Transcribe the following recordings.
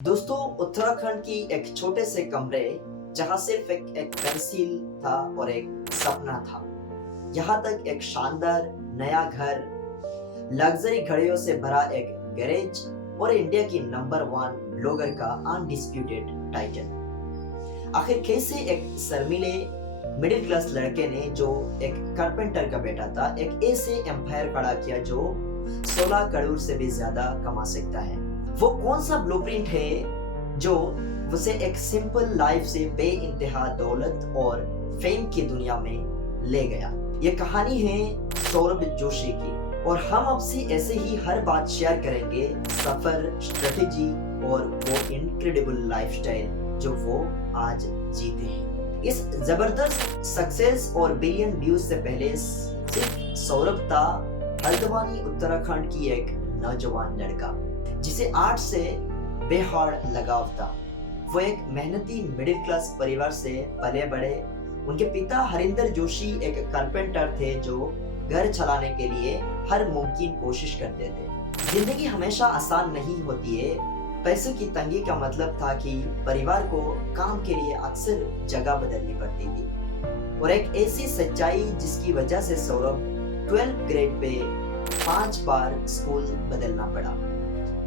दोस्तों, उत्तराखंड की एक छोटे से कमरे जहां सिर्फ एक पेंसिल था और एक सपना था। यहाँ तक एक शानदार नया घर, लग्जरी घड़ियों से भरा एक गैरेज और इंडिया की नंबर 1 ब्लॉगर का अनडिस्प्यूटेड टाइटल। आखिर कैसे एक शर्मीले मिडिल क्लास लड़के ने, जो एक कारपेंटर का बेटा था, एक ऐसे एम्पायर खड़ा किया जो 16 करोड़ से भी ज्यादा कमा सकता है। वो कौन सा ब्लूप्रिंट है जो उसे एक सिंपल लाइफ से बेइंतहा दौलत और फेम की दुनिया में ले गया। ये कहानी है सौरभ जोशी की, और हम आपसे ऐसे ही हर बात शेयर करेंगे, सफर, स्ट्रेटेजी और वो इनक्रेडिबल लाइफस्टाइल जो वो आज जीते हैं। इस जबरदस्त सक्सेस और बिलियन व्यूज से पहले सिर्फ सौरभ था हल्द्वानी उत्तराखंड की एक नौजवान लड़का जिसे आर्ट से बेहद लगाव था। वो एक मेहनती मिडिल क्लास परिवार से पले बड़े। उनके पिता हरिंदर जोशी एक कारपेंटर थे जो घर चलाने के लिए हर मुमकिन कोशिश करते थे। जिंदगी हमेशा आसान नहीं होती है। पैसों की तंगी का मतलब था कि परिवार को काम के लिए अक्सर जगह बदलनी पड़ती थी, और एक ऐसी सच्चाई जिसकी वजह से सौरभ 12th ग्रेड पे 5 बार स्कूल बदलना पड़ा।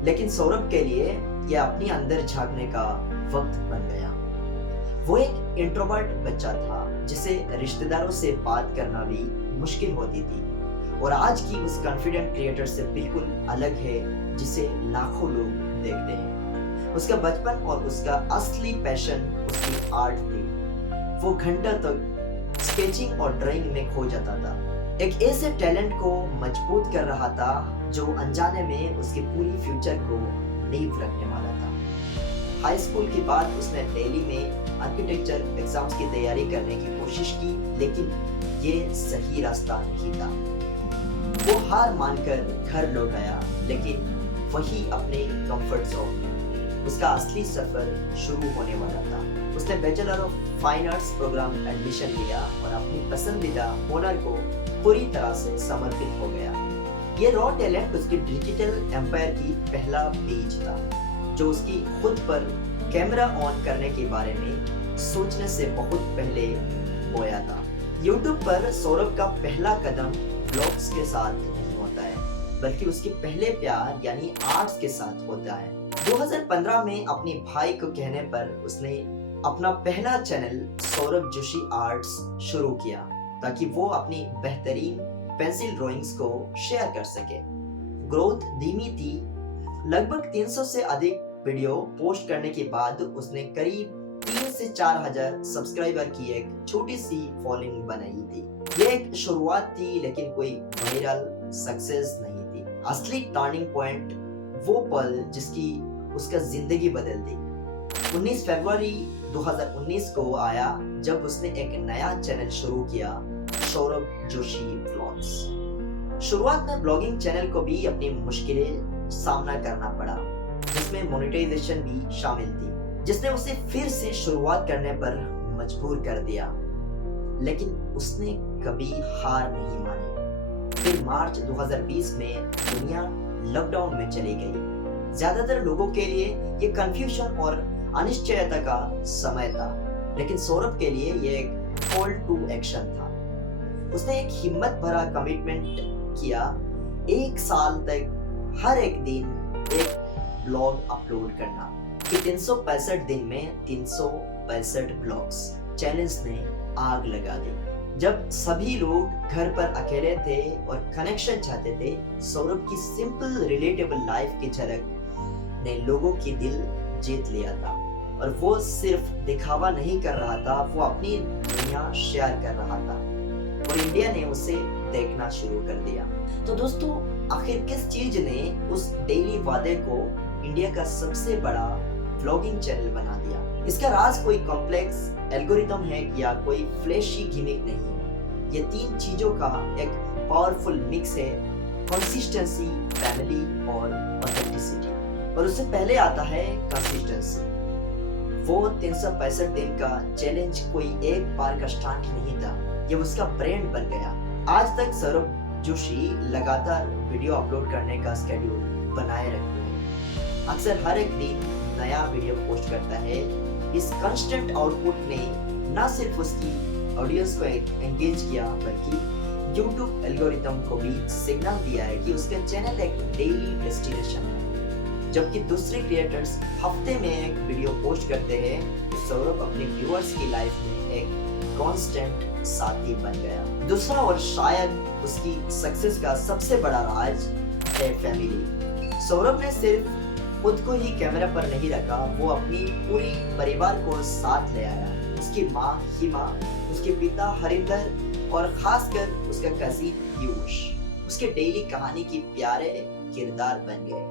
लेकिन सौरभ के लिए यह अपने अंदर झांकने का वक्त बन गया। वो एक इंट्रोवर्ट बच्चा था जिसे रिश्तेदारों से बात करना भी मुश्किल होती थी, और आज की उस कॉन्फिडेंट क्रिएटर से बिल्कुल अलग है जिसे लाखों लोग देखते हैं। उसका बचपन और उसका असली पैशन उसकी आर्ट थी। वो घंटों तक स्केचिंग और ड्राइंग में खो जाता था, एक ऐसे टैलेंट को मजबूत कर रहा था जो अनजाने में उसके पूरी फ्यूचर को नींव रखने वाला था। हाई स्कूल के बाद उसने दिल्ली में आर्किटेक्चर एग्जाम्स की तैयारी करने की कोशिश की, लेकिन ये सही रास्ता नहीं था। वो हार मानकर घर लौट आया, लेकिन वही अपने कंफर्ट जोन। उसका असली सफर शुरू होने वाला था। उसने bachelor of fine arts programme admission लिया और अपनी पसंदीदा हुनर को पूरी तरह से समर्पित हो गया। ये रॉ टैलेंट उसकी डिजिटल एम्पायर की पहला पेज था, जो उसकी खुद पर कैमरा ऑन करने के बारे में सोचने से बहुत पहले बोया था। YouTube पर सौरभ का पहला कदम ब्लॉग्स के साथ नहीं होता है, बल्कि उसके पहले प्यार यानी आर्ट्स के साथ होता है। 2015 में अपने भाई को कहने पर उसने अपना पहला चैनल सौरभ जोशी आर्ट्स शुरू किया, ताकि वो अपनी बेहतरीन पेंसिल ड्राइंग्स को शेयर कर सके। ग्रोथ धीमी थी। लगभग 300 से अधिक वीडियो पोस्ट करने के बाद उसने करीब 3 से 4 हजार सब्सक्राइबर की एक छोटी सी फॉलोइंग बनाई थी। ये एक शुरुआत थी, लेकिन कोई वायरल सक्सेस नहीं थी। असली टर्निंग पॉइंट वो पल जिसकी उसका जिंदगी बदल दी 19 फरवरी 2019 को आया, जब उसने एक नया चैनल शुरू किया, सौरभ जोशी ब्लॉग्स। शुरुआत में ब्लॉगिंग चैनल को भी अपनी मुश्किलें सामना करना पड़ा, जिसमें मोनेटाइजेशन भी शामिल थी, जिसने उसे फिर से शुरुआत करने पर मजबूर कर दिया। लेकिन उसने कभी हार नहीं मानी। फिर मार्च 2020 में दुनिया लॉकडाउन में चली गई। ज्यादातर लोगों के लिए ये कंफ्यूजन और अनिश्चयता का समय था, लेकिन सौरभ के लिए ये एक कॉल टू एक्शन था। उसने एक हिम्मत भरा कमिटमेंट किया, 1 साल तक हर एक दिन एक ब्लॉग अपलोड करना। कि 365 दिन में 365 ब्लॉग्स चैलेंज ने आग लगा दी। जब सभी लोग घर पर अकेले थे और कनेक्शन चाहते थे, सौरभ की सिंपल रिलेटेबल लाइफ की झलक ने लोगों की दिल जीत लिया था। और वो सिर्फ दिखावा नहीं कर रहा था, वो अपनी दुनिया शेयर कर रहा था, और इंडिया ने उसे देखना शुरू कर दिया। तो दोस्तों, आखिर किस चीज ने उस डेली वादे को इंडिया का सबसे बड़ा व्लॉगिंग चैनल बना दिया? इसका राज कोई कॉम्प्लेक्स एल्गोरिथम है या कोई फ्लैशी गिमिक नहीं है। ये 3 चीजों का एक पावरफुल मिक्स है: कंसिस्टेंसी, फैमिली और ऑथेंटिसिटी। और उससे पहले आता है कंसिस्टेंसी। वो 365 दिन का चैलेंज कोई एक बार का स्टार्ट नहीं था, ये उसका ब्रांड बन गया। आज तक सौरभ जोशी लगातार वीडियो अपलोड करने का स्केड्यूल बनाए रखते हैं। अक्सर हर एक दिन नया वीडियो पोस्ट करता है। इस कंस्टेंट आउटपुट ने न सिर्फ उसकी ऑडियंस को एंगेज किया बल्कि YouTube एल्गोरिथम को भी सिग्नल दिया है कि उसका चैनल एक डेली डेस्टिनेशन है। जबकि दूसरे क्रिएटर्स हफ्ते में एक वीडियो पोस्ट करते हैं, तो सौरभ अपने व्यूअर्स की लाइफ में एक कांस्टेंट साथी बन गया। दूसरा और शायद उसकी सक्सेस का सबसे बड़ा राज है फैमिली। सौरभ ने सिर्फ खुद को ही कैमरा पर नहीं रखा, वो अपनी पूरी परिवार को साथ ले आया। उसकी माँ हिमा, उसके पिता हरिंदर और खासकर उसका कजिन पीयूष उसके डेली कहानी की प्यारे किरदार बन गए।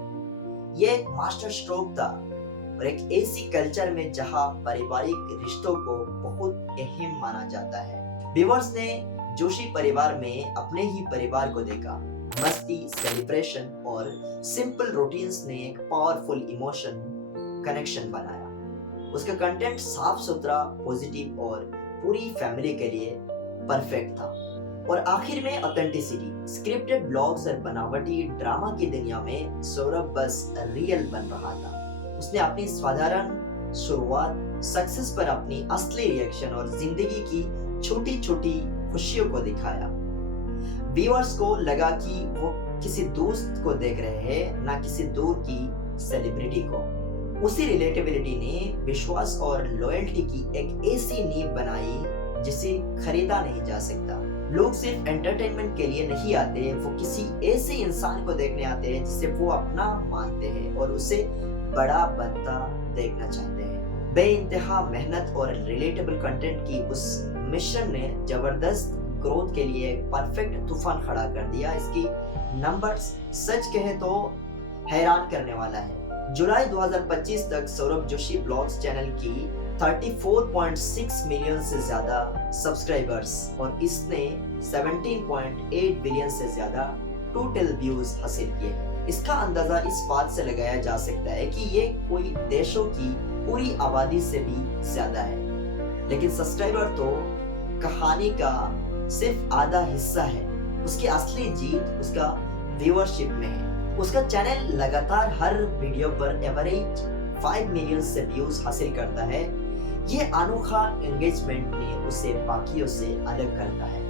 ये एक मास्टर स्ट्रोक था और एक ऐसी कल्चर में जहां पारिवारिक रिश्तों को बहुत अहम माना जाता है। व्यूअर्स ने जोशी परिवार में अपने ही परिवार को देखा। मस्ती, सेलिब्रेशन और सिंपल रूटीन्स ने एक पावरफुल इमोशन कनेक्शन बनाया। उसका कंटेंट साफ सुथरा, पॉजिटिव और पूरी फैमिली के लिए परफेक्ट था। और आखिर में ऑथेंटिसिटी। स्क्रिप्टेड ब्लॉग्स और बनावटी ड्रामा की दुनिया में सौरभ बस रियल बन रहा था। उसने अपनी साधारण शुरुआत, सक्सेस पर अपनी असली रिएक्शन और जिंदगी की छोटी छोटी खुशियों को दिखाया। व्यूअर्स को लगा कि वो किसी दोस्त को देख रहे हैं, ना किसी दूर की सेलिब्रिटी को। उसी रिलेटेबिलिटी ने विश्वास और लॉयल्टी की एक ऐसी नींव बनाई जिसे खरीदा नहीं जा सकता। लोग सिर्फ एंटरटेनमेंट के लिए नहीं आते, वो किसी ऐसे इंसान को देखने आते हैं जिसे वो अपना मानते हैं और उसे बड़ा बनता देखना चाहते हैं। बेइंतहा मेहनत और रिलेटेबल कंटेंट की उस मिशन ने जबरदस्त ग्रोथ के लिए एक परफेक्ट तूफान खड़ा कर दिया। इसकी नंबर्स सच कहे तो हैरान करने वाला है। जुलाई 2025 तक सौरभ जोशी ब्लॉग्स चैनल की 34.6 मिलियन से ज्यादा सब्सक्राइबर्स और इसने 17.8 बिलियन से ज्यादा टोटल व्यूज हासिल किए। इसका अंदाजा इस बात से लगाया जा सकता है कि ये कोई देशों की पूरी आबादी से भी ज्यादा है। लेकिन सब्सक्राइबर तो कहानी का सिर्फ आधा हिस्सा है। उसकी असली जीत उसका व्यूअरशिप में है। उसका चैनल लगातार हर वीडियो पर एवरेज 5 मिलियन से व्यूज हासिल करता है। ये अनोखा एंगेजमेंट ने उसे बाकियों से अलग करता है।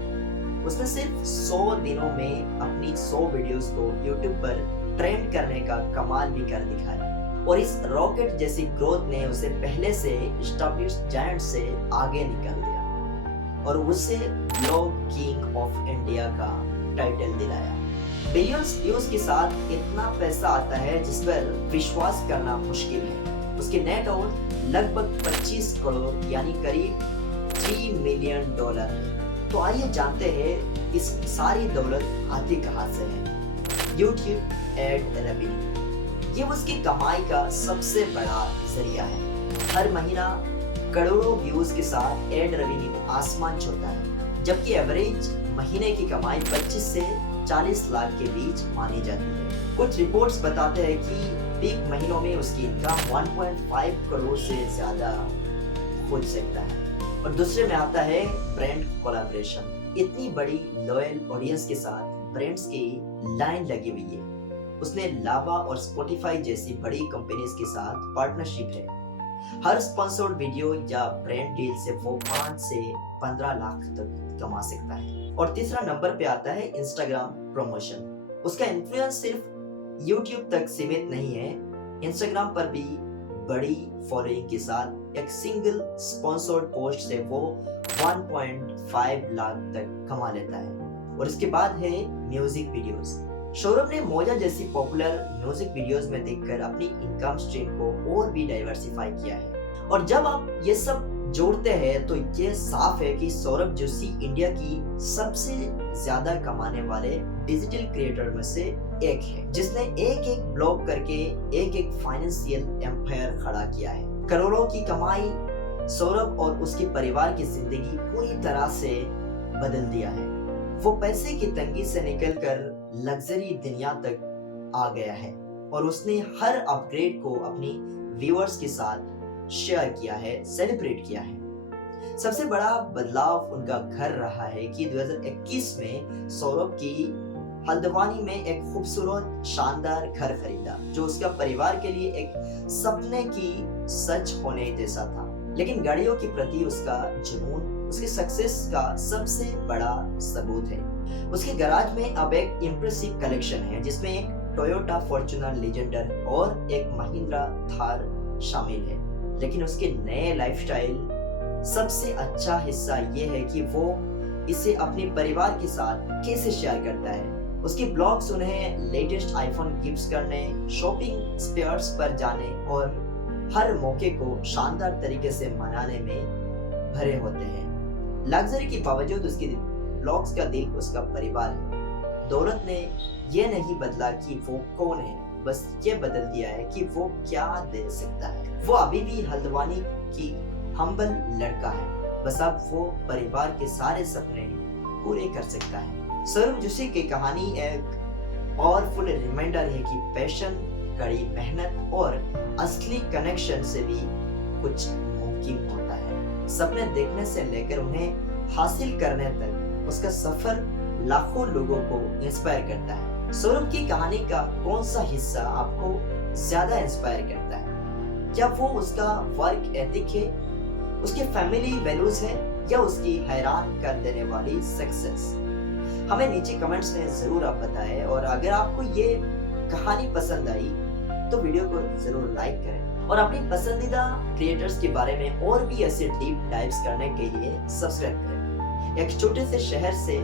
उसने सिर्फ 100 दिनों में अपनी 100 वीडियोस को YouTube पर ट्रेंड करने का कमाल भी कर दिखाया और इस रॉकेट जैसी ग्रोथ ने उसे पहले से एस्टैब्लिश्ड जायंट से आगे निकल दिया और उसे ब्लॉग किंग ऑफ इंडिया का टाइटल दिलाया। बिलियंस व्यूज के साथ इतना पैसा आता है जिस पर विश्वास करना मुश्किल है। उसके नेट वर्थ लगभग 25 करोड़ यानी करीब $3 मिलियन है। तो आइए जानते हैं इस सारी दौलत आती कहां से है। YouTube एड रेवेन्यू, ये उसकी कमाई का सबसे बड़ा जरिया है। हर महीना करोड़ों व्यूज के साथ एड रेवेन्यू आसमान छूता है, जबकि एवरेज महीने की कमाई 25 से 40 लाख के बीच मानी जाती है। कुछ रिपोर्ट्स बताते हैं कि पीक महीनों में उसकी इनकम 1.5 करोड़ से ज्यादा हो सकता है। और दूसरे में आता है ब्रांड कोलैबोरेशन। इतनी बड़ी लॉयल ऑडियंस के साथ ब्रांड्स की लाइन लगी हुई है। उसने लावा और स्पॉटिफाई जैसी बड़ी कंपनीज के साथ पार्टनरशिप है। हर स्पॉन्सर्ड वीडियो या ब्रांड डील से वो 5 से 15 लाख तक कमा सकता है। और तीसरा नंबर पे आता है इंस्टाग्राम प्रमोशन। उसका इन्फ्लुएंस सिर्फ YouTube तक सीमित नहीं है। इंस्टाग्राम पर भी बड़ी फॉलोइंग के साथ एक सिंगल स्पॉन्सर्ड पोस्ट से वो 1.5 लाख तक कमा लेता है। और इसके बाद है म्यूजिक वीडियोस। सौरभ ने मोजा जैसी पॉपुलर म्यूजिक वीडियोस में देखकर अपनी इनकम स्ट्रीम को और भी डाइवर्सिफाई किया है। और जब आप ये सब जोड़ते हैं तो ये साफ है कि सौरभ जोशी इंडिया की सबसे ज्यादा कमाने वाले डिजिटल क्रिएटर में से एक है, जिसने एक एक ब्लॉग करके एक एक फाइनेंशियल एम्पायर खड़ा किया है। करोड़ों की कमाई सौरभ और उसके परिवार की जिंदगी पूरी तरह से बदल दिया है। वो पैसे की तंगी से निकलकर लग्जरी दुनिया तक आ गया है और उसने हर अपग्रेड को अपनी व्यूअर्स के साथ शेयर किया है, सेलिब्रेट किया है। सबसे बड़ा बदलाव उनका घर रहा है कि 2021 में सौरभ की हल्द्वानी में एक खूबसूरत शानदार घर खरीदा, जो उसका परिवार के लिए एक सपने की सच होने जैसा था। लेकिन गाड़ियों के प्रति उसका जुनून उसकी सक्सेस का सबसे बड़ा सबूत है। उसके गैराज में अब एक इम्प्रेसिव कलेक्शन है जिसमें एक टोयोटा फॉर्च्यूनर लेजेंडर और एक महिंद्रा थार शामिल है। लेकिन उसके नए लाइफस्टाइल सबसे अच्छा हिस्सा ये है कि वो इसे अपने परिवार के साथ कैसे शेयर करता है। उसके ब्लॉग्स उन्हें लेटेस्ट आईफोन गिफ्ट करने, शॉपिंग स्पेयर्स पर जाने और हर मौके को शानदार तरीके से मनाने में भरे होते हैं। लग्जरी के बावजूद उसके ब्लॉग्स का दिल उसका परिवार है। दौलत ने यह नहीं बदला कि वो कौन है, बस ये बदल दिया है कि वो क्या दे सकता है। वो अभी भी हल्द्वानी की हम्बल लड़का है, बस अब वो परिवार के सारे सपने पूरे कर सकता है। सौरभ जोशी की कहानी एक पावरफुल रिमाइंडर है कि पैशन, कड़ी मेहनत और असली कनेक्शन से भी कुछ मुमकिन होता है। सपने देखने से लेकर उन्हें हासिल करने तक उसका सफर लाखों लोगों को इंस्पायर करता है। सौरभ की कहानी का कौन सा हिस्सा आपको ज्यादा इंस्पायर करता है? क्या वो उसका वर्क एथिक है, उसके फैमिली वैल्यूज है, या उसकी हैरान कर देने वाली सक्सेस? हमें नीचे कमेंट्स में जरूर आप बताएं। और अगर आपको ये कहानी पसंद आई तो वीडियो को जरूर लाइक करें और अपनी पसंदीदा क्रिएटर्स के बारे में और भी ऐसे डीप डाइव्स करने के लिए सब्सक्राइब करें। एक छोटे से शहर से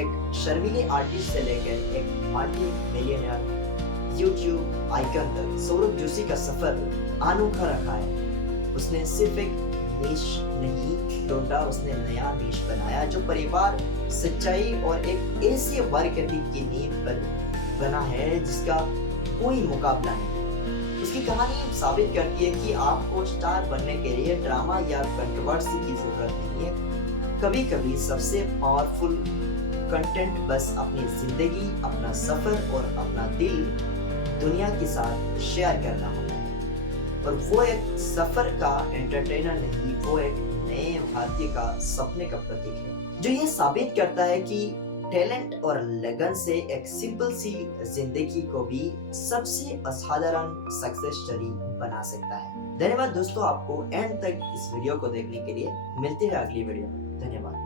एक शर्मीले आर्टिस्ट से लेकर एक मल्टी मिलियनर यूट्यूब आइकन तक सौरभ जोशी का सफर अनोखा रखा है। उसने सिर्फ एक नीश नहीं ढूंढा, उसने नया नीश बनाया जो परिवार, सच्चाई और एक ऐसे वर्क एथिक की नींव पर बना है जिसका कोई मुकाबला नहीं। उसकी कहानी साबित करती है कि आपको स्टार बनने के लिए ड्रामा या कंट्रोवर्सी की जरूरत नहीं है। कभी कभी सबसे पावरफुल कंटेंट बस अपनी जिंदगी, अपना सफर और अपना दिल दुनिया के साथ शेयर करना होता है। और वो एक सफर का एंटरटेनर नहीं, वो एक नए भारतीय का सपने का प्रतीक है जो ये साबित करता है कि टैलेंट और लगन से एक सिंपल सी जिंदगी को भी सबसे असाधारण सक्सेस स्टोरी बना सकता है। धन्यवाद दोस्तों, आपको एंड तक इस वीडियो को देखने के लिए। मिलते हैं अगली वीडियो में। धन्यवाद।